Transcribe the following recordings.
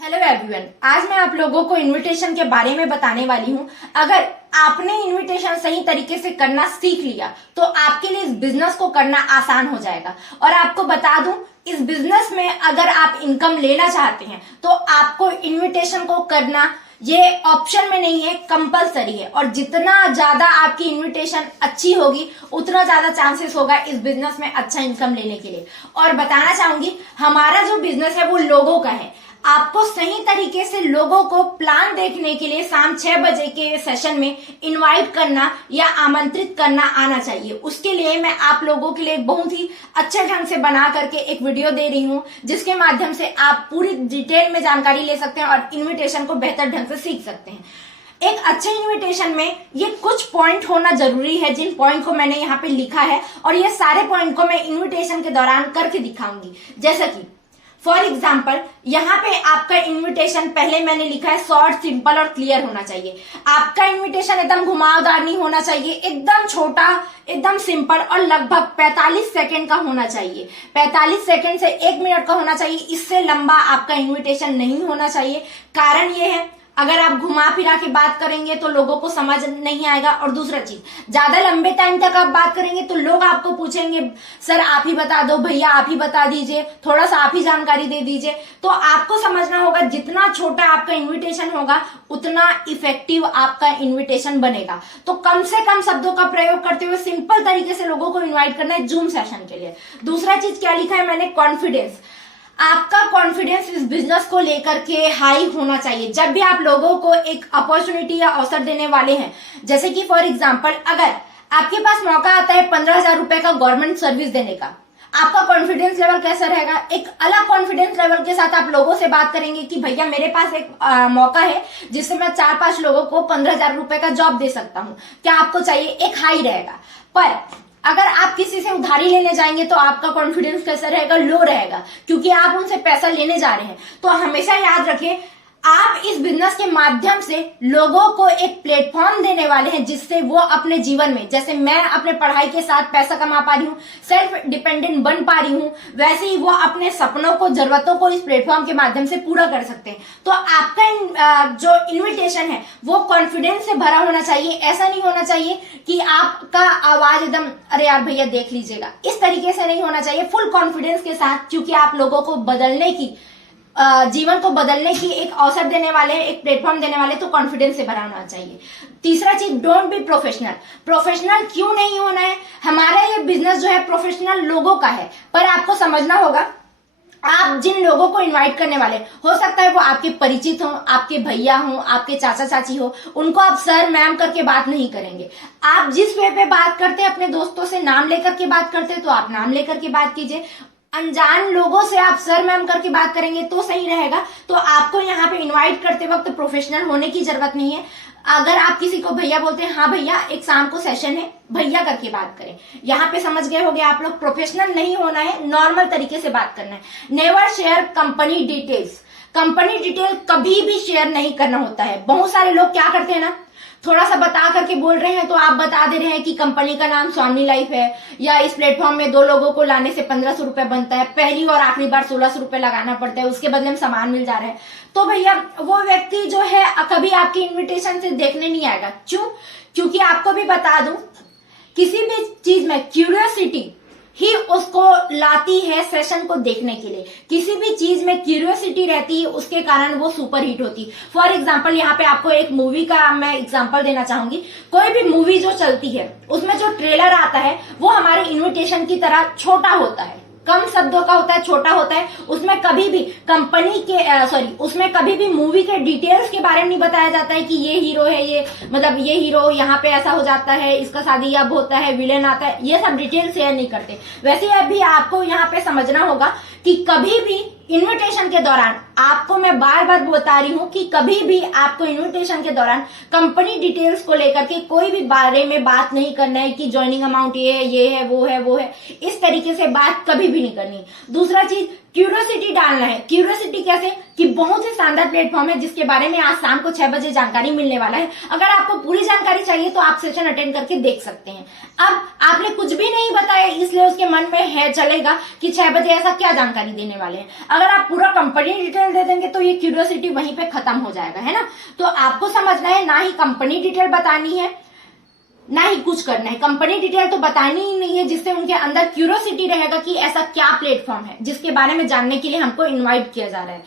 Hello everyone, आज मैं आप लोगों को इनविटेशन के बारे में बताने वाली हूँ। अगर आपने इनविटेशन सही तरीके से करना सीख लिया तो आपके लिए इस बिजनेस को करना आसान हो जाएगा। और आपको बता दूं, इस बिजनेस में अगर आप इनकम लेना चाहते हैं तो आपको इनविटेशन को करना ये ऑप्शन में नहीं है, कंपलसरी है। और जितना ज्यादा आपकी इनविटेशन अच्छी होगी उतना ज्यादा चांसेस होगा इस बिजनेस में अच्छा इनकम लेने के लिए। और बताना चाहूंगी, हमारा जो बिजनेस है वो लोगों का है। आपको सही तरीके से लोगों को प्लान देखने के लिए शाम 6 बजे के सेशन में इनवाइट करना या आमंत्रित करना आना चाहिए। उसके लिए मैं आप लोगों के लिए बहुत ही अच्छे ढंग से बना करके एक वीडियो दे रही हूं, जिसके माध्यम से आप पूरी डिटेल में जानकारी ले सकते हैं और इन्विटेशन को बेहतर ढंग से सीख सकते हैं। एक अच्छे इन्विटेशन में ये कुछ पॉइंट होना जरूरी है, जिन पॉइंट को मैंने यहाँ पे लिखा है, और ये सारे पॉइंट को मैं इन्विटेशन के दौरान करके दिखाऊंगी। जैसा कि फॉर एग्जाम्पल, यहाँ पे आपका इन्विटेशन पहले मैंने लिखा है शॉर्ट, सिंपल और क्लियर होना चाहिए। आपका इन्विटेशन एकदम घुमावदार नहीं होना चाहिए, एकदम छोटा, एकदम सिंपल और लगभग 45 सेकंड का होना चाहिए। 45 सेकंड से 1 मिनट का होना चाहिए, इससे लंबा आपका इन्विटेशन नहीं होना चाहिए। कारण ये है, अगर आप घुमा फिरा के बात करेंगे तो लोगों को समझ नहीं आएगा। और दूसरा चीज, ज्यादा लंबे टाइम तक आप बात करेंगे तो लोग आपको पूछेंगे, सर आप ही बता दो, भैया आप ही बता दीजिए, थोड़ा सा आप ही जानकारी दे दीजिए। तो आपको समझना होगा, जितना छोटा आपका इन्विटेशन होगा उतना इफेक्टिव आपका इन्विटेशन बनेगा। तो कम से कम शब्दों का प्रयोग करते हुए सिंपल तरीके से लोगों को इन्वाइट करना है जूम सेशन के लिए। दूसरा चीज क्या लिखा है मैंने, कॉन्फिडेंस। आपका कॉन्फिडेंस इस बिजनेस को लेकर के हाई होना चाहिए। जब भी आप लोगों को एक अपॉर्चुनिटी या अवसर देने वाले हैं, जैसे कि फॉर एग्जांपल, अगर आपके पास मौका आता है 15,000 रुपए का गवर्नमेंट सर्विस देने का, आपका कॉन्फिडेंस लेवल कैसा रहेगा? एक अलग कॉन्फिडेंस लेवल के साथ आप लोगों से बात करेंगे कि भैया मेरे पास एक मौका है जिससे मैं 4-5 लोगों को 15,000 रुपए का जॉब दे सकता हूँ, क्या आपको चाहिए? एक हाई रहेगा। पर अगर आप किसी से उधारी लेने जाएंगे तो आपका कॉन्फिडेंस कैसा रहेगा? लो रहेगा, क्योंकि आप उनसे पैसा लेने जा रहे हैं। तो हमेशा याद रखें, आप इस बिजनेस के माध्यम से लोगों को एक प्लेटफॉर्म देने वाले हैं जिससे वो अपने जीवन में, जैसे मैं अपने पढ़ाई के साथ पैसा कमा पा रही हूँ, सेल्फ डिपेंडेंट बन पा रही हूँ, वैसे ही वो अपने सपनों को, जरूरतों को इस प्लेटफॉर्म के माध्यम से पूरा कर सकते हैं। तो आपका जो इन्विटेशन है वो कॉन्फिडेंस से भरा होना चाहिए। ऐसा नहीं होना चाहिए कि आपका आवाज एकदम, अरे यार भैया देख लीजिएगा, इस तरीके से नहीं होना चाहिए। फुल कॉन्फिडेंस के साथ, क्योंकि आप लोगों को बदलने की, जीवन को बदलने की एक अवसर देने वाले, एक प्लेटफॉर्म देने वाले, तो कॉन्फिडेंस से भरा होना चाहिए। तीसरा चीज, डोंट बी प्रोफेशनल। प्रोफेशनल क्यों नहीं होना है? हमारा ये बिजनेस जो है प्रोफेशनल लोगों का है, पर आपको समझना होगा, आप जिन लोगों को इनवाइट करने वाले, हो सकता है वो आपके परिचित हो, आपके भैया हो, आपके चाचा चाची हो, उनको आप सर मैम करके बात नहीं करेंगे। आप जिस वे पे बात करते हैं, अपने दोस्तों से नाम लेकर के बात करते हैं, तो आप नाम लेकर के बात कीजिए। अनजान लोगों से आप सर मैम करके बात करेंगे तो सही रहेगा। तो आपको यहाँ पे इनवाइट करते वक्त प्रोफेशनल होने की जरूरत नहीं है। अगर आप किसी को भैया बोलते हैं, हाँ भैया एक शाम को सेशन है, भैया करके बात करें। यहाँ पे समझ गए होंगे आप लोग, प्रोफेशनल नहीं होना है, नॉर्मल तरीके से बात करना है। Never share company details. Company detail कभी भी शेयर नहीं करना होता है। बहुत सारे लोग क्या करते हैं ना, थोड़ा सा बता करके बोल रहे हैं तो आप बता दे रहे हैं कि कंपनी का नाम स्वामी लाइफ है, या इस प्लेटफॉर्म में 2 लोगों को लाने से 1500 रुपए बनता है, पहली और आखिरी बार 1600 रुपए लगाना पड़ता है, उसके बदले में सामान मिल जा रहा है। तो भैया वो व्यक्ति जो है कभी आपकी इन्विटेशन से देखने नहीं आएगा। क्यों? क्योंकि आपको भी बता दूं, किसी भी चीज में क्यूरियोसिटी ही उसको लाती है सेशन को देखने के लिए। किसी भी चीज में क्यूरियोसिटी रहती है, उसके कारण वो सुपर हिट होती। फॉर एग्जांपल, यहाँ पे आपको एक मूवी का मैं एग्जांपल देना चाहूंगी। कोई भी मूवी जो चलती है उसमें जो ट्रेलर आता है वो हमारे इन्विटेशन की तरह छोटा होता है, कम शब्दों का होता है, छोटा होता है। उसमें कभी भी कंपनी के उसमें कभी भी मूवी के डिटेल्स के बारे में नहीं बताया जाता है कि ये हीरो है, ये मतलब ये हीरो यहाँ पे ऐसा हो जाता है, इसका शादी अब होता है, विलेन आता है, ये सब डिटेल शेयर नहीं करते। वैसे अभी आपको यहाँ पे समझना होगा कि कभी भी इन्विटेशन के दौरान, आपको मैं बार बार बता रही हूं कि कभी भी आपको इन्विटेशन के दौरान कंपनी डिटेल्स को लेकर के कोई भी बारे में बात नहीं करना है कि ज्वाइनिंग अमाउंट ये है, वो है, इस तरीके से बात कभी भी नहीं करनी। दूसरा चीज, क्यूरियोसिटी डालना है। क्यूरियोसिटी कैसे? कि बहुत ही शानदार प्लेटफॉर्म है जिसके बारे में आज शाम को 6 बजे जानकारी मिलने वाला है। अगर आपको पूरी जानकारी चाहिए तो आप सेशन अटेंड करके देख सकते हैं। अब आपने कुछ भी नहीं बताया, इसलिए उसके मन में है चलेगा कि 6 बजे ऐसा क्या जानकारी देने वाले हैं। अगर आप पूरा कंपनी डिटेल डिटेल दे देंगे तो ये क्यूरियोसिटी वहीं पे खत्म हो जाएगा, है ना। तो आपको समझना है, ना ही कंपनी डिटेल बतानी है ना ही कुछ करना है। कंपनी डिटेल तो बतानी ही नहीं है, जिससे उनके अंदर क्यूरियोसिटी रहेगा कि ऐसा क्या प्लेटफॉर्म है जिसके बारे में जानने के लिए हमको इनवाइट किया जा रहा है,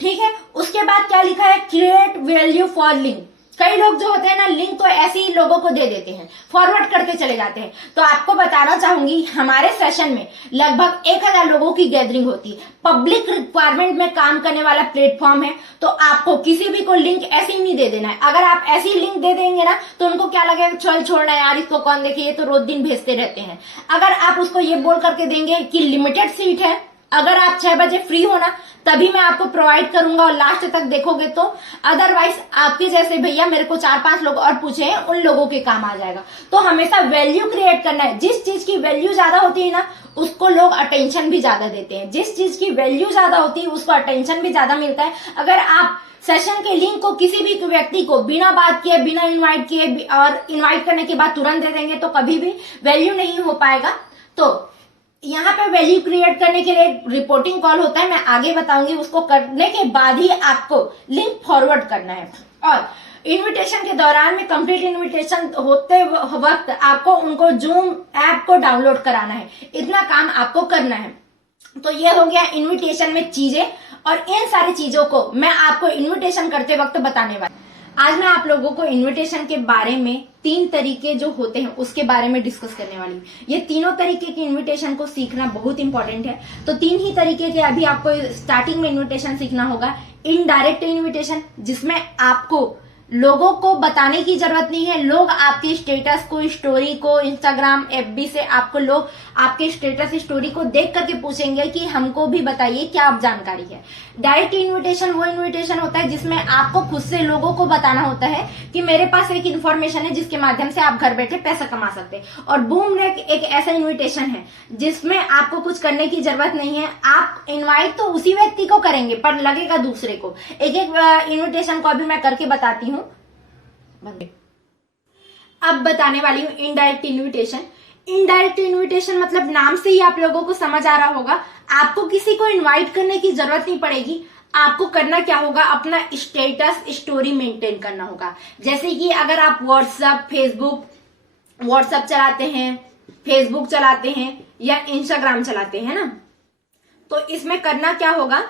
ठीक है। उसके बाद क्या लिखा है, क्रिएट वैल्यू फॉर लिंक। कई लोग जो होते हैं ना, लिंक तो ऐसे ही लोगों को दे देते हैं, फॉरवर्ड करते चले जाते हैं। तो आपको बताना चाहूंगी, हमारे सेशन में लगभग 1000 लोगों की गैदरिंग होती है। पब्लिक रिक्वायरमेंट में काम करने वाला प्लेटफॉर्म है, तो आपको किसी भी को लिंक ऐसे ही नहीं दे देना है। अगर आप ऐसी लिंक दे देंगे ना, तो उनको क्या लगेगा, चल छोड़ना यार, इसको कौन देखे, ये तो रोज दिन भेजते रहते हैं। अगर आप उसको ये बोल करके देंगे कि लिमिटेड सीट है, अगर आप 6 बजे फ्री हो ना, तभी मैं आपको प्रोवाइड करूंगा और लास्ट तक देखोगे तो, अदरवाइज आपके जैसे भैया मेरे को 4-5 लोग और पूछे हैं, उन लोगों के काम आ जाएगा। तो हमेशा वैल्यू क्रिएट करना है। जिस चीज की वैल्यू ज्यादा होती है ना, उसको लोग अटेंशन भी ज्यादा देते हैं। जिस चीज की वैल्यू ज्यादा होती है उसको अटेंशन भी ज्यादा मिलता है। अगर आप सेशन के लिंक को किसी भी व्यक्ति को बिना बात किए, बिना इन्वाइट किए और इन्वाइट करने के बाद तुरंत दे देंगे, तो कभी भी वैल्यू नहीं हो पाएगा। तो यहाँ पे वैल्यू क्रिएट करने के लिए रिपोर्टिंग कॉल होता है, मैं आगे बताऊंगी। उसको करने के बाद ही आपको लिंक फॉरवर्ड करना है। और इनविटेशन के दौरान में, कंप्लीट इनविटेशन होते वक्त आपको उनको जूम ऐप को डाउनलोड कराना है। इतना काम आपको करना है। तो ये हो गया इनविटेशन में चीजें, और इन सारी चीजों को मैं आपको इनविटेशन करते वक्त बताने वाली। आज मैं आप लोगों को इनविटेशन के बारे में 3 तरीके जो होते हैं उसके बारे में डिस्कस करने वाली हूँ। ये तीनों तरीके के इनविटेशन को सीखना बहुत इंपॉर्टेंट है। तो 3 ही तरीके के अभी आपको स्टार्टिंग में इनविटेशन सीखना होगा। इनडायरेक्ट इनविटेशन, जिसमें आपको लोगों को बताने की जरूरत नहीं है। लोग आपके स्टेटस को, स्टोरी को, इंस्टाग्राम, एफबी से आपको लोग आपके स्टेटस स्टोरी को देख करके पूछेंगे कि हमको भी बताइए क्या आप जानकारी है। डायरेक्ट इनविटेशन वो इनविटेशन होता है जिसमें आपको खुद से लोगों को बताना होता है कि मेरे पास एक इन्फॉर्मेशन है जिसके माध्यम से आप घर बैठे पैसा कमा सकते हैं। और बूम रेक एक ऐसा इन्विटेशन है जिसमें आपको कुछ करने की जरूरत नहीं है। आप इन्वाइट तो उसी व्यक्ति को करेंगे पर लगेगा दूसरे को। एक एक इन्विटेशन को अभी मैं करके बताती हूँ। अब बताने वाली हूँ इनडायरेक्ट इनविटेशन। इनडायरेक्ट इनविटेशन मतलब नाम से ही आप लोगों को समझ आ रहा होगा, आपको किसी को इनवाइट करने की जरूरत नहीं पड़ेगी। आपको करना क्या होगा, अपना स्टेटस स्टोरी मेंटेन करना होगा। जैसे कि अगर आप व्हाट्सएप चलाते हैं, फेसबुक चलाते हैं या इंस्टाग्राम चलाते हैं ना, तो इसमें करना क्या होगा,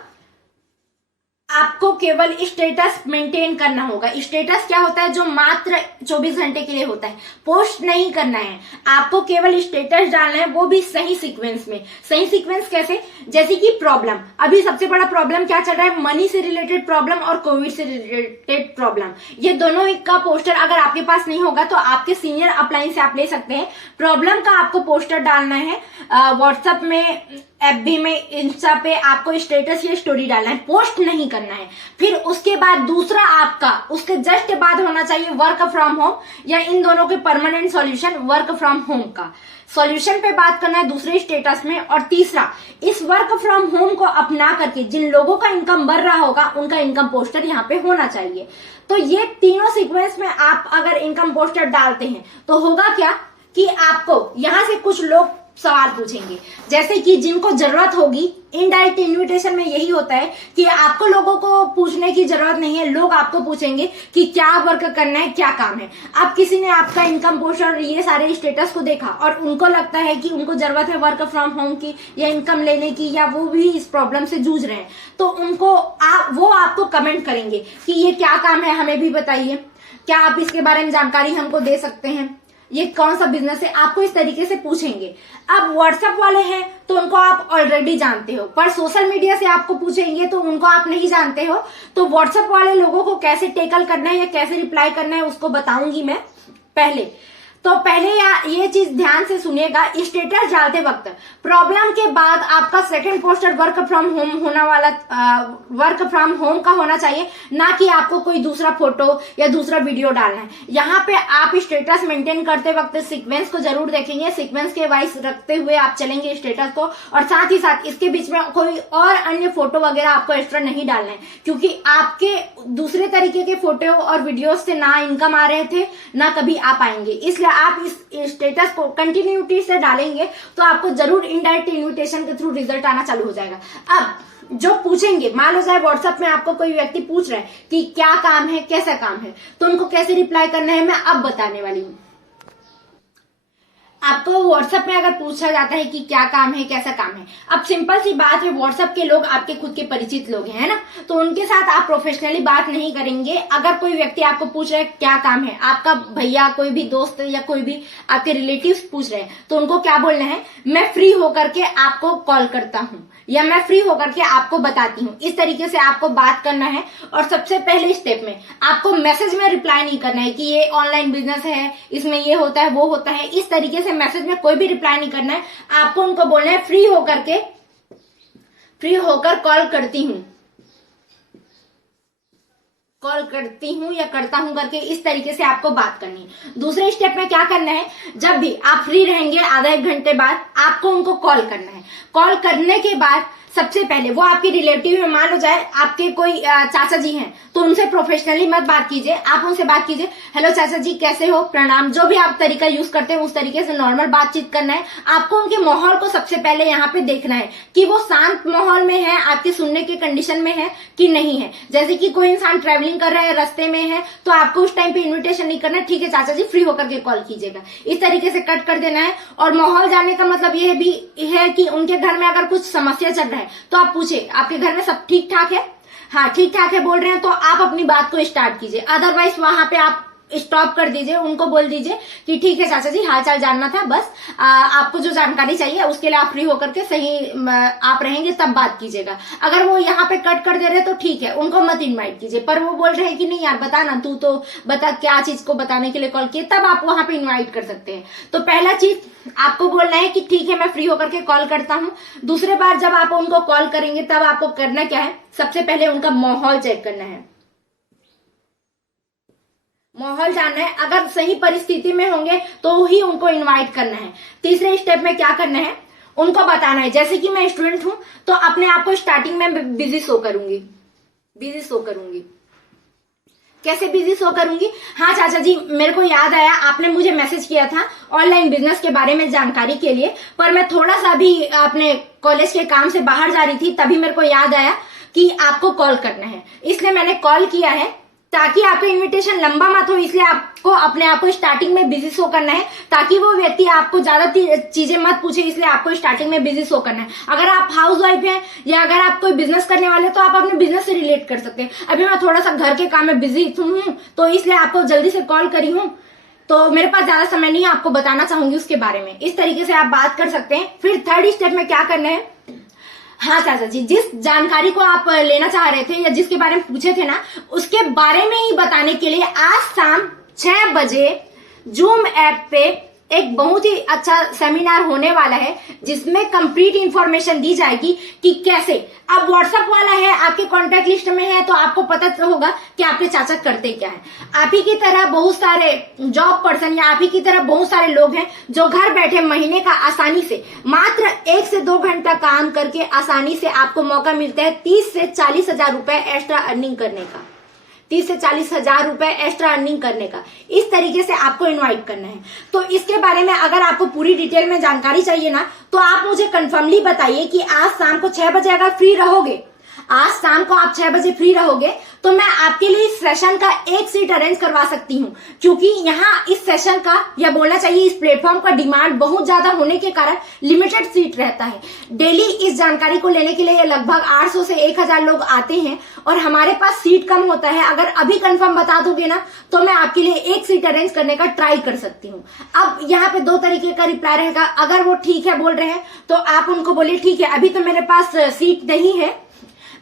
आपको केवल स्टेटस मेंटेन करना होगा। स्टेटस क्या होता है, जो मात्र 24 घंटे के लिए होता है। पोस्ट नहीं करना है, आपको केवल स्टेटस डालना है, वो भी सही सीक्वेंस में। सही सीक्वेंस कैसे, जैसे कि प्रॉब्लम, अभी सबसे बड़ा प्रॉब्लम क्या चल रहा है, मनी से रिलेटेड प्रॉब्लम और कोविड से रिलेटेड प्रॉब्लम। ये दोनों का पोस्टर अगर आपके पास नहीं होगा तो आपके सीनियर अपलाइन से आप ले सकते हैं। प्रॉब्लम का आपको पोस्टर डालना है व्हाट्सएप में, एफबी में, इंस्टा पे आपको स्टेटस या स्टोरी डालना है, पोस्ट नहीं करना है। फिर उसके बाद दूसरा आपका उसके जस्ट बाद होना चाहिए वर्क फ्रॉम होम, या इन दोनों के permanent solution work from home का सॉल्यूशन पे बात करना है दूसरे स्टेटस में। और तीसरा, इस वर्क फ्रॉम होम को अपना करके जिन लोगों का इनकम बढ़ रहा होगा उनका इनकम पोस्टर यहाँ पे होना चाहिए। तो ये तीनों सीक्वेंस में आप अगर इनकम पोस्टर डालते हैं तो होगा क्या कि आपको यहाँ से कुछ लोग सवाल पूछेंगे, जैसे कि जिनको जरूरत होगी। इनडायरेक्ट इनविटेशन में यही होता है कि आपको लोगों को पूछने की जरूरत नहीं है, लोग आपको पूछेंगे कि क्या वर्क करना है, क्या काम है। अब किसी ने आपका इनकम पोस्टर, ये सारे स्टेटस को देखा और उनको लगता है कि उनको जरूरत है वर्क फ्रॉम होम की या इनकम लेने की, या वो भी इस प्रॉब्लम से जूझ रहे हैं, तो उनको वो आपको कमेंट करेंगे कि ये क्या काम है, हमें भी बताइए, क्या आप इसके बारे में जानकारी हमको दे सकते हैं, ये कौन सा बिजनेस है, आपको इस तरीके से पूछेंगे। अब व्हाट्सएप वाले हैं तो उनको आप ऑलरेडी जानते हो, पर सोशल मीडिया से आपको पूछेंगे तो उनको आप नहीं जानते हो। तो व्हाट्सएप वाले लोगों को कैसे टेकल करना है या कैसे रिप्लाई करना है उसको बताऊंगी मैं पहले। तो पहले ये चीज ध्यान से सुनिएगा, स्टेटस डालते वक्त प्रॉब्लम के बाद आपका second poster work from home होना वाला, वर्क फ्रॉम होम का होना चाहिए, ना कि आपको कोई दूसरा फोटो या दूसरा वीडियो डालना है। यहाँ पे आप स्टेटस मेंटेन करते वक्त सीक्वेंस को जरूर देखेंगे, सीक्वेंस के वाइज रखते हुए आप चलेंगे स्टेटस को, और साथ ही साथ इसके बीच में कोई और अन्य फोटो वगैरह आपको एक्स्ट्रा नहीं डालना है, क्योंकि आपके दूसरे तरीके के फोटो और वीडियो से ना इनकम आ रहे थे ना कभी आ पाएंगे, इसलिए आप इस स्टेटस को कंटिन्यूटी से डालेंगे तो आपको जरूर इनडायरेक्ट इन्विटेशन के थ्रू रिजल्ट आना चालू हो जाएगा। अब जो पूछेंगे, मान लो चाहे व्हाट्सएप में आपको कोई व्यक्ति पूछ रहा है कि क्या काम है, कैसा काम है, तो उनको कैसे रिप्लाई करना है मैं अब बताने वाली हूँ। आपको व्हाट्सएप में अगर पूछा जाता है कि क्या काम है, कैसा काम है, अब सिंपल सी बात है, व्हाट्सएप के लोग आपके खुद के परिचित लोग हैं, है ना, तो उनके साथ आप प्रोफेशनली बात नहीं करेंगे। अगर कोई व्यक्ति आपको पूछ रहा है क्या काम है, आपका भैया, कोई भी दोस्त या कोई भी आपके रिलेटिव्स पूछ रहे हैं, तो उनको क्या बोलना है, मैं फ्री होकर के आपको कॉल करता हूँ या मैं फ्री होकर के आपको बताती हूँ। इस तरीके से आपको बात करना है। और सबसे पहले स्टेप में आपको मैसेज में रिप्लाई नहीं करना है कि ये ऑनलाइन बिजनेस है, इसमें ये होता है, वो होता है, इस तरीके से मैसेज में कोई भी रिप्लाई नहीं करना है। आपको उनको बोलना है फ्री होकर कॉल करती हूँ या करता हूं करके इस तरीके से आपको बात करनी है। दूसरे स्टेप में क्या करना है, जब भी आप फ्री रहेंगे आधा एक घंटे बाद आपको उनको कॉल करना है। कॉल करने के बाद सबसे पहले वो आपके रिलेटिव में, मान लो जाए आपके कोई चाचा जी हैं, तो उनसे प्रोफेशनली मत बात कीजिए, आप उनसे बात कीजिए, हेलो चाचा जी कैसे हो, प्रणाम, जो भी आप तरीका यूज करते हैं उस तरीके से नॉर्मल बातचीत करना है। आपको उनके माहौल को सबसे पहले यहाँ पे देखना है कि वो शांत माहौल में है, आपके सुनने के कंडीशन में है कि नहीं है। जैसे कि कोई इंसान ट्रेवलिंग कर रहा है, रास्ते में है, तो आपको उस टाइम पे इन्विटेशन नहीं करना, ठीक है चाचा जी फ्री होकर के कॉल कीजिएगा, इस तरीके से कट कर देना है। और माहौल जानने का मतलब यह भी है कि उनके घर में अगर कुछ समस्या चल रहा है तो आप पूछे आपके घर में सब ठीक ठाक है, हाँ ठीक ठाक है बोल रहे हैं, तो आप अपनी बात को स्टार्ट कीजिए। अदरवाइज वहां पे आप स्टॉप कर दीजिए, उनको बोल दीजिए कि ठीक है चाचा जी हाल चाल जानना था, बस आपको जो जानकारी चाहिए उसके लिए आप फ्री होकर के सही आप रहेंगे तब बात कीजिएगा। अगर वो यहाँ पे कट कर दे रहे तो ठीक है, उनको मत इनवाइट कीजिए। पर वो बोल रहे हैं कि नहीं यार बताना, तू तो बता क्या चीज को बताने के लिए कॉल किए, तब आप वहां पे इन्वाइट कर सकते हैं। तो पहला चीज आपको बोलना है कि ठीक है मैं फ्री होकर के कॉल करता हूँ। दूसरे बार जब आप उनको कॉल करेंगे तब आपको करना क्या है, सबसे पहले उनका माहौल चेक करना है, माहौल जानना है। अगर सही परिस्थिति में होंगे तो ही उनको इनवाइट करना है। तीसरे स्टेप में क्या करना है, उनको बताना है, जैसे कि मैं स्टूडेंट हूं तो अपने आप को स्टार्टिंग में बिजी शो करूंगी। कैसे बिजी शो करूंगी, हाँ चाचा जी मेरे को याद आया आपने मुझे मैसेज किया था ऑनलाइन बिजनेस के बारे में जानकारी के लिए, पर मैं थोड़ा सा भी अपने कॉलेज के काम से बाहर जा रही थी, तभी मेरे को याद आया कि आपको कॉल करना है, इसलिए मैंने कॉल किया है। ताकि आपका इनविटेशन लंबा मत हो, इसलिए आपको अपने आप को स्टार्टिंग में बिजी शो करना है, ताकि वो व्यक्ति आपको ज्यादा चीजें मत पूछे, इसलिए आपको स्टार्टिंग में बिजी शो करना है। अगर आप हाउस वाइफ हैं या अगर आप कोई बिजनेस करने वाले हैं तो आप अपने बिजनेस से रिलेट कर सकते हैं। अभी मैं थोड़ा सा घर के काम में बिजी हूँ तो इसलिए आपको जल्दी से कॉल करी हूँ, तो मेरे पास ज्यादा समय नहीं है, आपको बताना चाहूंगी उसके बारे में। इस तरीके से आप बात कर सकते हैं। फिर थर्ड स्टेप में क्या करना है, हाँ चाचा जी जिस जानकारी को आप लेना चाह रहे थे या जिसके बारे में पूछे थे ना, उसके बारे में ही बताने के लिए आज शाम 6 बजे जूम ऐप पे एक बहुत ही अच्छा सेमिनार होने वाला है, जिसमें कंप्लीट इंफॉर्मेशन दी जाएगी कि कैसे। अब व्हाट्सएप वाला है, आपके कॉन्टेक्ट लिस्ट में है, तो आपको पता होगा कि आपके चाचा करते क्या है। आप ही की तरह बहुत सारे जॉब पर्सन या आप ही की तरह बहुत सारे लोग हैं जो घर बैठे महीने का आसानी से मात्र 1 से 2 घंटा काम करके आसानी से आपको मौका मिलता है 30 से 40 हजार रुपए एक्स्ट्रा अर्निंग करने का, 30 से 40 हजार रुपए एक्स्ट्रा अर्निंग करने का। इस तरीके से आपको इनवाइट करना है। तो इसके बारे में अगर आपको पूरी डिटेल में जानकारी चाहिए ना, तो आप मुझे कंफर्मली बताइए कि आज शाम को 6 बजे अगर फ्री रहोगे, आज शाम को आप 6 बजे फ्री रहोगे तो मैं आपके लिए इस सेशन का एक सीट अरेंज करवा सकती हूँ, क्योंकि यहाँ इस सेशन का या बोलना चाहिए इस प्लेटफॉर्म का डिमांड बहुत ज्यादा होने के कारण लिमिटेड सीट रहता है। डेली इस जानकारी को लेने के लिए लगभग 800 से 1000 लोग आते हैं और हमारे पास सीट कम होता है। अगर अभी कंफर्म बता दोगे ना तो मैं आपके लिए एक सीट अरेंज करने का ट्राई कर सकती हूँ। अब यहाँ पे 2 तरीके का रिप्लाई रहेगा। अगर वो ठीक है बोल रहे हैं तो आप उनको बोलिए ठीक है अभी तो मेरे पास सीट नहीं है।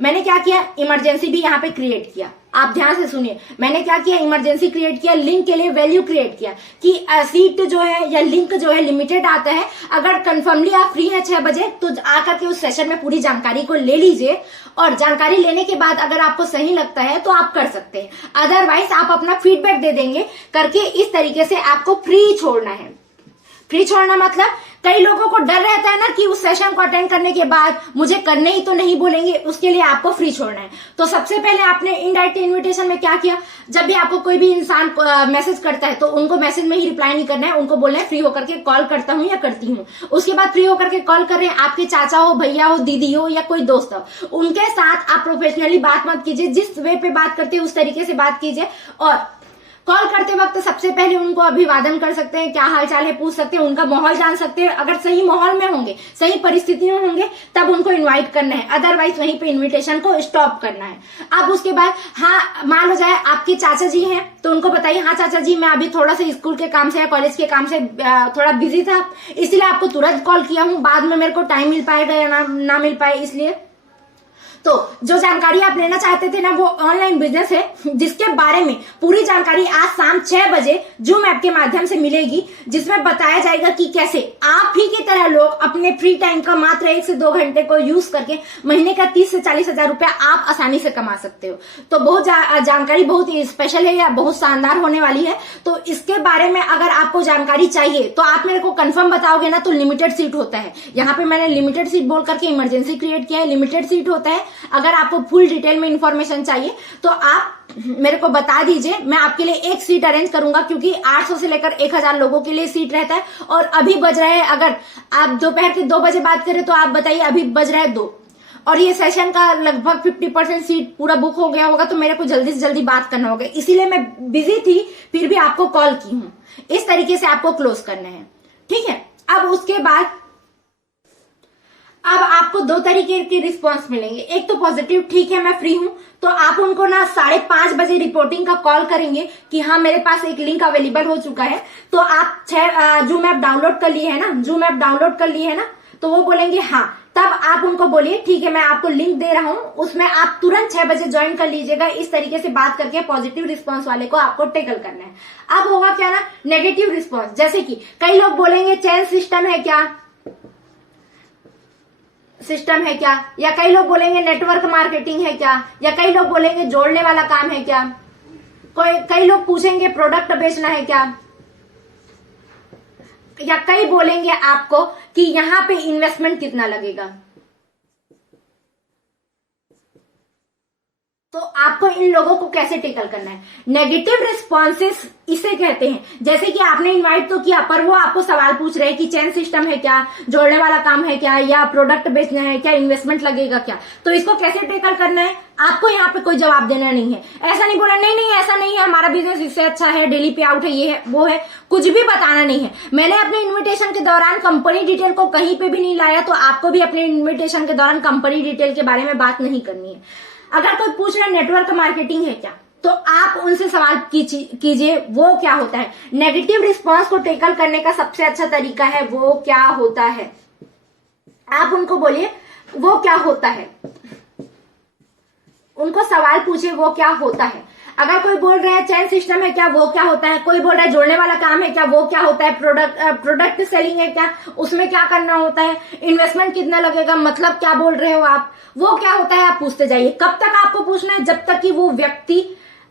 मैंने क्या किया, इमरजेंसी भी यहाँ पे क्रिएट किया। आप ध्यान से सुनिए, मैंने क्या किया, इमरजेंसी क्रिएट किया, लिंक के लिए वैल्यू क्रिएट किया कि सीट जो है या लिंक जो है लिमिटेड आता है। अगर कंफर्मली आप फ्री है 6 बजे तो आकर के उस सेशन में पूरी जानकारी को ले लीजिए, और जानकारी लेने के बाद अगर आपको सही लगता है तो आप कर सकते हैं, अदरवाइज आप अपना फीडबैक दे देंगे करके। इस तरीके से आपको फ्री छोड़ना है। फ्री छोड़ना मतलब कई लोगों को डर रहता है ना कि उस सेशन को अटेंड करने के बाद मुझे करने ही तो नहीं बोलेंगे, उसके लिए आपको फ्री छोड़ना है। तो सबसे पहले आपने इनडायरेक्ट इन्विटेशन में क्या किया, जब भी आपको कोई भी इंसान मैसेज करता है तो उनको मैसेज में ही रिप्लाई नहीं करना है, उनको बोलना है फ्री होकर के कॉल करता हूं या करती हूँ। उसके बाद फ्री होकर के कॉल कर रहे हैं, आपके चाचा हो, भैया हो, दीदी हो या कोई दोस्त हो, उनके साथ आप प्रोफेशनली बात मत कीजिए, जिस वे पे बात करते हैं उस तरीके से बात कीजिए। और कॉल करते वक्त सबसे पहले उनको अभिवादन कर सकते हैं, क्या हालचाल है पूछ सकते हैं, उनका माहौल जान सकते हैं। अगर सही माहौल में होंगे, सही परिस्थिति में होंगे, तब उनको इनवाइट करना है, अदरवाइज वहीं पे इनविटेशन को स्टॉप करना है। अब उसके बाद हाँ, मान लो जाए आपके चाचा जी हैं तो उनको बताइए, हाँ चाचा जी मैं अभी थोड़ा सा स्कूल के काम से या कॉलेज के काम से थोड़ा बिजी था, इसलिए आपको तुरंत कॉल किया हूँ, बाद में मेरे को टाइम मिल पाएगा या ना मिल पाए इसलिए। तो जो जानकारी आप लेना चाहते थे ना, वो ऑनलाइन बिजनेस है, जिसके बारे में पूरी जानकारी आज शाम 6 बजे जूम ऐप के माध्यम से मिलेगी, जिसमें बताया जाएगा कि कैसे आप ही की तरह लोग अपने फ्री टाइम का मात्र 1 से 2 घंटे को यूज करके महीने का 30 से 40 हजार रुपया आप आसानी से कमा सकते हो। तो बहुत जानकारी बहुत ही स्पेशल है या बहुत शानदार होने वाली है। तो इसके बारे में अगर आपको जानकारी चाहिए तो आप मेरे को कंफर्म बताओगे ना, तो लिमिटेड सीट होता है। यहाँ पे मैंने लिमिटेड सीट बोल करके इमरजेंसी क्रिएट किया है, लिमिटेड सीट होता है। अगर आपको फुल डिटेल में इंफॉर्मेशन चाहिए तो आप मेरे को बता दीजिए, मैं आपके लिए एक सीट अरेंज करूंगा, क्योंकि 800 से लेकर 1000 लोगों के लिए सीट रहता है। और अभी बज रहे हैं, अगर आप दोपहर के 2 बजे बात करें तो आप बताइए, अभी बज रहा है 2 और ये सेशन का लगभग 50% सीट पूरा बुक हो गया होगा, तो मेरे को जल्दी से जल्दी बात करना होगा, इसीलिए मैं बिजी थी, फिर भी आपको कॉल की हूं। इस तरीके से आपको क्लोज करना है, ठीक है। अब उसके बाद अब आपको 2 तरीके के रिस्पांस मिलेंगे। एक तो पॉजिटिव, ठीक है मैं फ्री हूं, तो आप उनको ना 5:30 बजे रिपोर्टिंग का कॉल करेंगे कि हाँ मेरे पास एक लिंक अवेलेबल हो चुका है। तो आप जूम ऐप डाउनलोड कर लिए है ना, जूम ऐप डाउनलोड कर लिए है ना, तो वो बोलेंगे हाँ, तब आप उनको बोलिए ठीक है मैं आपको लिंक दे रहा हूं, उसमें आप तुरंत 6 बजे ज्वाइन कर लीजिएगा। इस तरीके से बात करके पॉजिटिव रिस्पांस वाले को आपको टैकल करना है। अब होगा क्या ना, नेगेटिव रिस्पांस, जैसे कि कई लोग बोलेंगे चेन सिस्टम है क्या, या कई लोग बोलेंगे नेटवर्क मार्केटिंग है क्या, या कई लोग बोलेंगे जोड़ने वाला काम है क्या, कई लोग पूछेंगे प्रोडक्ट बेचना है क्या, या कई बोलेंगे आपको कि यहाँ पे इन्वेस्टमेंट कितना लगेगा। तो आपको इन लोगों को कैसे टेकल करना है। नेगेटिव रिस्पॉन्सेस इसे कहते हैं, जैसे कि आपने इनवाइट तो किया पर वो आपको सवाल पूछ रहे हैं कि चेन सिस्टम है क्या, जोड़ने वाला काम है क्या, या प्रोडक्ट बेचना है क्या, इन्वेस्टमेंट लगेगा क्या। तो इसको कैसे टेकल करना है, आपको यहाँ पे कोई जवाब देना नहीं है। ऐसा नहीं बोला नहीं ऐसा नहीं है, हमारा बिजनेस इससे अच्छा है, डेली पे आउट है, ये है वो है, कुछ भी बताना नहीं है। मैंने अपने इन्विटेशन के दौरान कंपनी डिटेल को कहीं पे भी नहीं लाया, तो आपको भी अपने इन्विटेशन के दौरान कंपनी डिटेल के बारे में बात नहीं करनी है। अगर कोई पूछ रहा है नेटवर्क मार्केटिंग है क्या, तो आप उनसे सवाल कीजिए वो क्या होता है। नेगेटिव रिस्पांस को टेकल करने का सबसे अच्छा तरीका है वो क्या होता है। आप उनको बोलिए वो क्या होता है, उनको सवाल पूछिए वो क्या होता है। अगर कोई बोल रहा है चेन सिस्टम है क्या, वो क्या होता है। कोई बोल रहा है जोड़ने वाला काम है क्या, वो क्या होता है। प्रोडक्ट सेलिंग है क्या, उसमें क्या करना होता है। इन्वेस्टमेंट कितना लगेगा, मतलब क्या बोल रहे हो आप, वो क्या होता है। आप पूछते जाइए। कब तक आपको पूछना है, जब तक कि वो व्यक्ति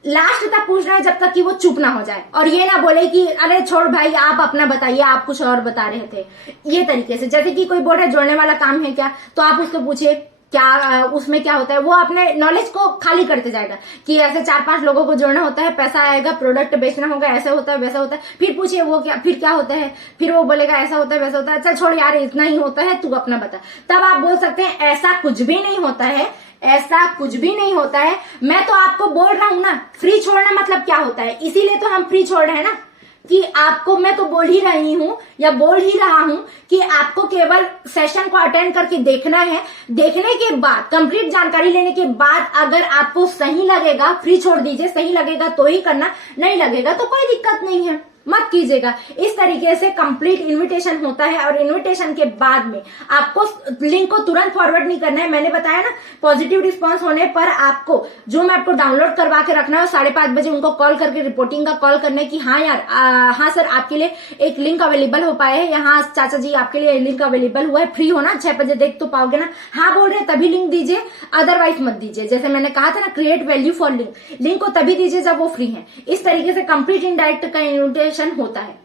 लास्ट तक पूछना है, जब तक कि वो चुप ना हो जाए और ये ना बोले कि अरे छोड़ भाई आप अपना बताइए, आप कुछ और बता रहे थे। ये तरीके से, जैसे कि कोई बोल रहा है जोड़ने वाला काम है क्या, तो आप उसको पूछिए क्या उसमें क्या होता है। वो अपने नॉलेज को खाली करते जाएगा कि ऐसे 4-5 लोगों को जोड़ना होता है, पैसा आएगा, प्रोडक्ट बेचना होगा, ऐसा होता है वैसा होता है। फिर पूछिए वो क्या, फिर क्या होता है, फिर वो बोलेगा ऐसा होता है वैसा होता है। चल छोड़ यार इतना ही होता है, तू अपना बता। तब आप बोल सकते हैं ऐसा कुछ भी नहीं होता है, ऐसा कुछ भी नहीं होता है। मैं तो आपको बोल रहा हूं ना, फ्री छोड़ना मतलब क्या होता है, इसीलिए तो हम फ्री छोड़ रहे हैं ना, कि आपको मैं तो बोल ही रही हूं या बोल ही रहा हूं कि आपको केवल सेशन को अटेंड करके देखना है। देखने के बाद, कंप्लीट जानकारी लेने के बाद अगर आपको सही लगेगा फ्री छोड़ दीजिए, सही लगेगा तो ही करना, नहीं लगेगा तो कोई दिक्कत नहीं है, मत कीजिएगा। इस तरीके से कंप्लीट इनविटेशन होता है और इनविटेशन के बाद में आपको लिंक को तुरंत फॉरवर्ड नहीं करना है। मैंने बताया ना, पॉजिटिव रिस्पांस होने पर आपको जूम ऐप को डाउनलोड करवा के रखना है और 5:30 बजे उनको कॉल करके रिपोर्टिंग का कॉल करना है कि हाँ यार हाँ सर आपके लिए एक लिंक अवेलेबल हो पाया है, यहाँ चाचा जी आपके लिए लिंक अवेलेबल हुआ है, फ्री हो ना, 6 बजे देख तो पाओगे ना। हाँ बोल रहे तभी लिंक दीजिए, अदरवाइज मत दीजिए। जैसे मैंने कहा था ना, create value for link, link को तभी दीजिए जब वो फ्री है। इस तरीके से कंप्लीट इनडायरेक्ट का इन्विटेशन होता है।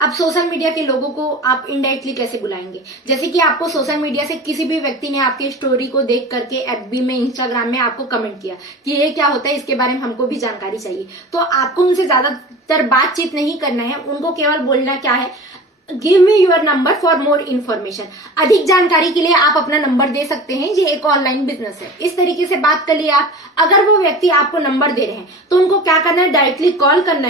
अब सोशल मीडिया के लोगों को आप इनडायरेक्टली कैसे बुलाएंगे? जैसे कि आपको सोशल मीडिया से किसी भी व्यक्ति ने आपकी स्टोरी को देख करके एफबी में, इंस्टाग्राम में आपको कमेंट किया कि ये क्या होता है, इसके बारे में हमको भी जानकारी चाहिए। तो आपको उनसे ज्यादातर बातचीत नहीं करना है, उनको केवल बोलना क्या है, give me your number for more information. अधिक जानकारी के लिए आप अपना नंबर दे सकते हैं, ये एक ऑनलाइन बिजनेस है। इस तरीके से बात कर लिए आप। अगर वो व्यक्ति आपको नंबर दे रहे हैं तो उनको क्या करना है, डायरेक्टली कॉल करना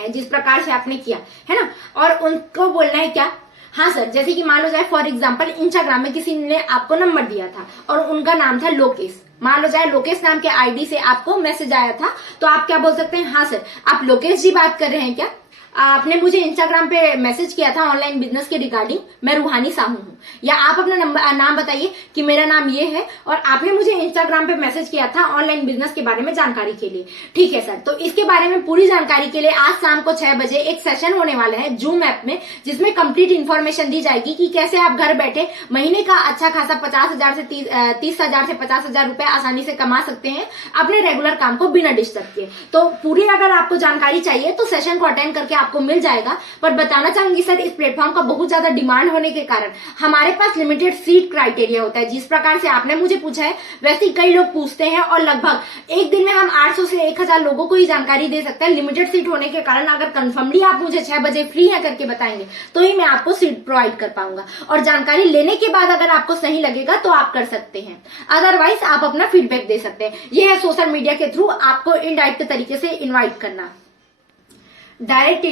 है, जिस प्रकार से आपने किया है ना, और उनको बोलना है क्या, हाँ सर। जैसे कि मान लो जाए फॉर एग्जाम्पल इंस्टाग्राम में किसी ने आपको नंबर दिया था और उनका नाम था लोकेश। मान लो जाए लोकेश नाम के आईडी से आपको मैसेज आया था, तो आप क्या बोल सकते हैं, हाँ सर आप लोकेश जी बात कर रहे हैं क्या? आपने मुझे इंस्टाग्राम पे मैसेज किया था ऑनलाइन बिजनेस के रिगार्डिंग, मैं रूहानी साहू हूँ। या आप अपना नाम बताइए कि मेरा नाम ये है और आपने मुझे इंस्टाग्राम पे मैसेज किया था ऑनलाइन बिजनेस के बारे में जानकारी के लिए। ठीक है सर, तो इसके बारे में पूरी जानकारी के लिए आज शाम को 6 बजे एक सेशन होने वाला है जूम ऐप में, जिसमें कंप्लीट इन्फॉर्मेशन दी जाएगी कि कैसे आप घर बैठे महीने का अच्छा खासा 50,000 से 30,000 से 50,000 रुपए आसानी से कमा सकते हैं अपने रेगुलर काम को बिना डिस्टर्ब किए। तो पूरी अगर आपको जानकारी चाहिए तो सेशन को अटेंड करके आपको मिल जाएगा। पर बताना चाहूंगी सर, इस प्लेटफॉर्म का बहुत ज्यादा डिमांड होने के कारण हमारे पास लिमिटेड सीट क्राइटेरिया होता है। जिस प्रकार से आपने मुझे पूछा है वैसे ही कई लोग पूछते हैं और लगभग एक दिन में हम 800 से 1000 लोगों को ही जानकारी दे सकते हैं। लिमिटेड सीट होने के कारण अगर कंफर्मली आप मुझे 6 बजे फ्री है करके बताएंगे तो ही मैं आपको सीट प्रोवाइड कर पाऊंगा। और जानकारी लेने के बाद अगर आपको सही लगेगा तो आप कर सकते हैं, अदरवाइज आप अपना फीडबैक दे सकते हैं। यह है सोशल मीडिया के थ्रू आपको इनडायरेक्ट तरीके से इन्वाइट करना। डायरेक्ट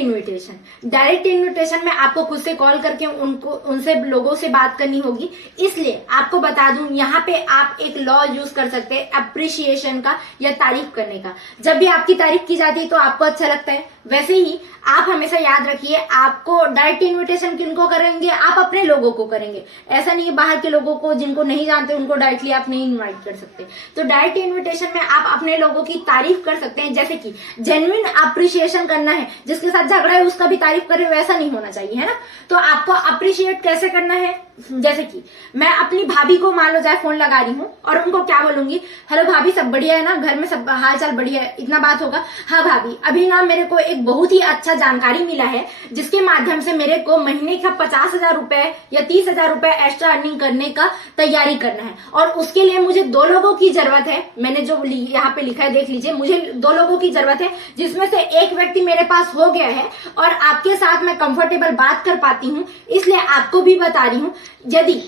इन्विटेशन में आपको खुद से कॉल करके उनसे लोगों से बात करनी होगी। इसलिए आपको बता दूं, यहाँ पे आप एक लॉ यूज कर सकते हैं अप्रिशिएशन का या तारीफ करने का। जब भी आपकी तारीफ की जाती है तो आपको अच्छा लगता है। वैसे ही आप हमेशा याद रखिए, आपको डायरेक्ट इन्विटेशन किनको करेंगे, आप अपने लोगों को करेंगे। ऐसा नहीं है बाहर के लोगों को जिनको नहीं जानते उनको डायरेक्टली आप नहीं इन्वाइट कर सकते। तो डायरेक्ट इन्विटेशन में आप अपने लोगों की तारीफ कर सकते हैं। जैसे कि जेन्युइन अप्रिशिएशन करना है, जिसके साथ झगड़ा है उसका भी तारीफ करें, वैसा नहीं होना चाहिए, है ना। तो आपको अप्रिशिएट कैसे करना है, जैसे कि मैं अपनी भाभी को मान लो जाए फोन लगा रही हूँ और उनको क्या बोलूंगी, हेलो भाभी सब बढ़िया है ना, घर में सब हाल चाल बढ़िया है, इतना बात होगा। हाँ भाभी, अभी ना मेरे को एक बहुत ही अच्छा जानकारी मिला है जिसके माध्यम से मेरे को महीने का 50,000 रुपए या 30,000 रुपए एक्स्ट्रा अर्निंग करने का तैयारी करना है और उसके लिए मुझे 2 लोगों की जरूरत है। मैंने जो यहाँ पे लिखा है देख लीजिए, मुझे 2 लोगों की जरूरत है, जिसमें से एक व्यक्ति मेरे पास हो गया है और आपके साथ मैं कंफर्टेबल बात कर पाती हूँ, इसलिए आपको भी बता रही हूँ। यदि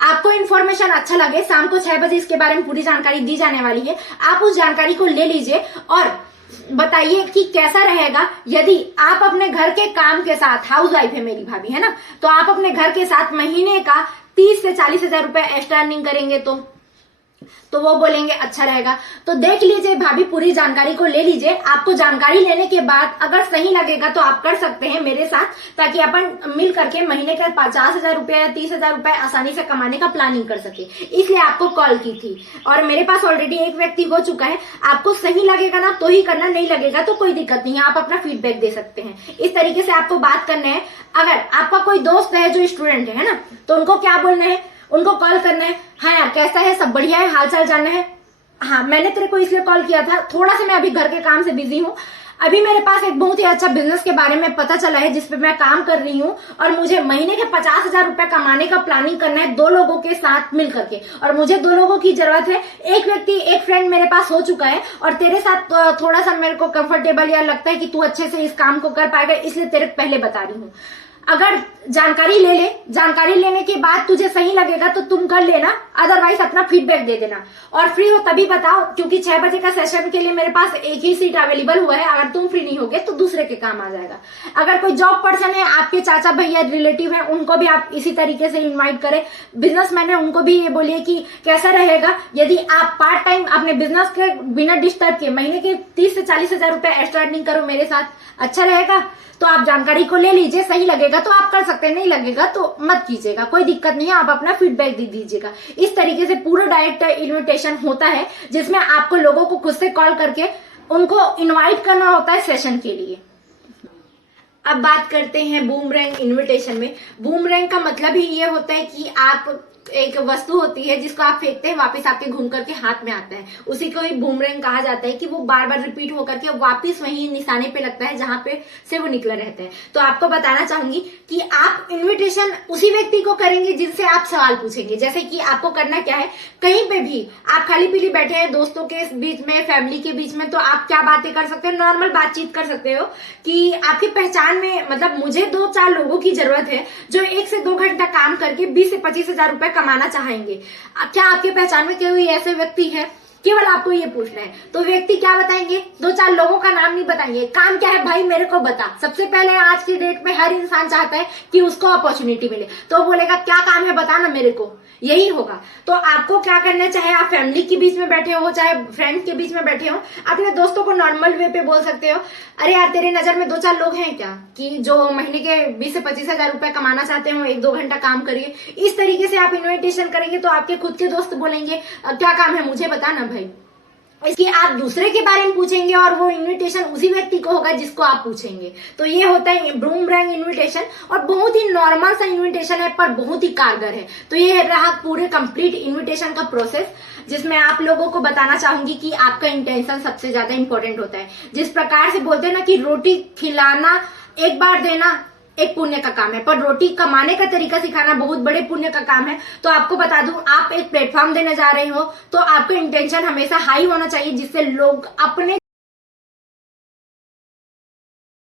आपको इन्फॉर्मेशन अच्छा लगे, शाम को 6 बजे इसके बारे में पूरी जानकारी दी जाने वाली है, आप उस जानकारी को ले लीजिए और बताइए कि कैसा रहेगा यदि आप अपने घर के काम के साथ, हाउस वाइफ है मेरी भाभी, है ना, तो आप अपने घर के साथ महीने का 30 से 40,000 रुपए एक्स्ट्रा अर्निंग करेंगे तो वो बोलेंगे अच्छा रहेगा। तो देख लीजिए भाभी, पूरी जानकारी को ले लीजिए। आपको जानकारी लेने के बाद अगर सही लगेगा तो आप कर सकते हैं मेरे साथ, ताकि अपन मिल करके महीने का 50,000 रुपए या 30,000 रुपए आसानी से कमाने का प्लानिंग कर सके। इसलिए आपको कॉल की थी और मेरे पास ऑलरेडी एक व्यक्ति हो चुका है। आपको सही लगेगा ना तो ही करना, नहीं लगेगा तो कोई दिक्कत नहीं है, आप अपना फीडबैक दे सकते हैं। इस तरीके से आपको बात करना है। अगर आपका कोई दोस्त है जो स्टूडेंट है ना, तो उनको क्या बोलना है, उनको कॉल करना है, हाँ यार कैसा है, सब बढ़िया है, हाल चाल जानना है। हाँ मैंने तेरे को इसलिए कॉल किया था, थोड़ा सा मैं अभी घर के काम से बिजी हूँ, अभी मेरे पास एक बहुत ही अच्छा बिजनेस के बारे में पता चला है जिसपे मैं काम कर रही हूँ और मुझे महीने के 50,000 रुपए कमाने का प्लानिंग करना है 2 लोगों के साथ मिल करके, और मुझे 2 लोगों की जरूरत है। एक फ्रेंड मेरे पास हो चुका है और तेरे साथ थोड़ा सा मेरे को कंफर्टेबल या लगता है कि तू अच्छे से इस काम को कर पाएगा, इसलिए तेरे पहले बता रही हूँ। अगर जानकारी ले ले, जानकारी लेने के बाद तुझे सही लगेगा तो तुम कर लेना, अदरवाइज अपना फीडबैक दे देना। और फ्री हो तभी बताओ, क्योंकि 6 बजे का सेशन के लिए मेरे पास एक ही सीट अवेलेबल हुआ है। अगर तुम फ्री नहीं होगे तो दूसरे के काम आ जाएगा। अगर कोई जॉब पर्सन है, आपके चाचा भैया रिलेटिव है, उनको भी आप इसी तरीके से इन्वाइट करें। बिजनेसमैन है, उनको भी ये बोलिए कि कैसा रहेगा यदि आप पार्ट टाइम अपने बिजनेस के बिना डिस्टर्ब के महीने के 30 से 40,000 रुपए एक्स्ट्रा अर्निंग करो मेरे साथ, अच्छा रहेगा। तो आप जानकारी को ले लीजिए, सही लगेगा तो आप कर सकते हैं, नहीं लगेगा तो मत कीजिएगा, कोई दिक्कत नहीं है, आप अपना फीडबैक दे दीजिएगा। इस तरीके से पूरा डायरेक्ट इन्विटेशन होता है जिसमें आपको लोगों को खुद से कॉल करके उनको इनवाइट करना होता है सेशन के लिए। अब बात करते हैं बूमरैंग इन्विटेशन में। बूमरैंग का मतलब ही ये होता है कि आप एक वस्तु होती है जिसको आप फेंकते हैं, वापस आपके घूम करके हाथ में आता है, उसी को ही बूमरैंग कहा जाता है कि वो बार बार रिपीट होकर के वापस वही निशाने पे लगता है जहां पे से वो निकला रहता है। तो आपको बताना चाहूंगी कि आप इन्विटेशन उसी व्यक्ति को करेंगे जिनसे आप सवाल पूछेंगे। जैसे कि आपको करना क्या है, कहीं पे भी आप खाली पीली बैठे हैं दोस्तों के बीच में, फैमिली के बीच में, तो आप क्या बातें कर सकते हो, नॉर्मल बातचीत कर सकते हो कि आपकी पहचान में, मतलब मुझे 2-4 लोगों की जरूरत है जो 1 से 2 घंटा काम करके 20 से 25 हजार रुपए कमाना चाहेंगे। क्या आपके पहचान में कोई ऐसे व्यक्ति है? केवल आपको ये पूछना है। तो व्यक्ति क्या बताएंगे, 2-4 लोगों का नाम नहीं बताएंगे, काम क्या है भाई मेरे को बता। सबसे पहले आज की डेट में हर इंसान चाहता है कि उसको अपॉर्चुनिटी मिले, तो बोलेगा क्या काम है बता ना मेरे को, यही होगा। तो आपको क्या करना, चाहे आप फैमिली के बीच में बैठे हो चाहे फ्रेंड्स के बीच में बैठे हो, अपने दोस्तों को नॉर्मल वे पे बोल सकते हो, अरे यार तेरे नजर में 2-4 लोग हैं क्या कि जो महीने के 20 से 25 हजार रुपए कमाना चाहते हो, 1-2 घंटा काम करिए। इस तरीके से आप इन्विटेशन करेंगे तो आपके खुद के दोस्त बोलेंगे क्या काम है मुझे बता ना भाई। इसकी आप दूसरे के बारे में पूछेंगे और वो इनविटेशन उसी व्यक्ति को होगा जिसको आप पूछेंगे। तो ये होता है बूमरैंग इनविटेशन, और बहुत ही नॉर्मल सा इनविटेशन है पर बहुत ही कारगर है। तो ये रहा पूरे कंप्लीट इनविटेशन का प्रोसेस, जिसमें आप लोगों को बताना चाहूंगी कि आपका इंटेंशन सबसे ज्यादा इंपॉर्टेंट होता है। जिस प्रकार से बोलते हैं ना कि रोटी खिलाना, एक बार देना एक पुण्य का काम है, पर रोटी कमाने का तरीका सिखाना बहुत बड़े पुण्य का काम है। तो आपको बता दूं, आप एक प्लेटफॉर्म देने जा रहे हो तो आपका इंटेंशन हमेशा हाई होना चाहिए, जिससे लोग अपने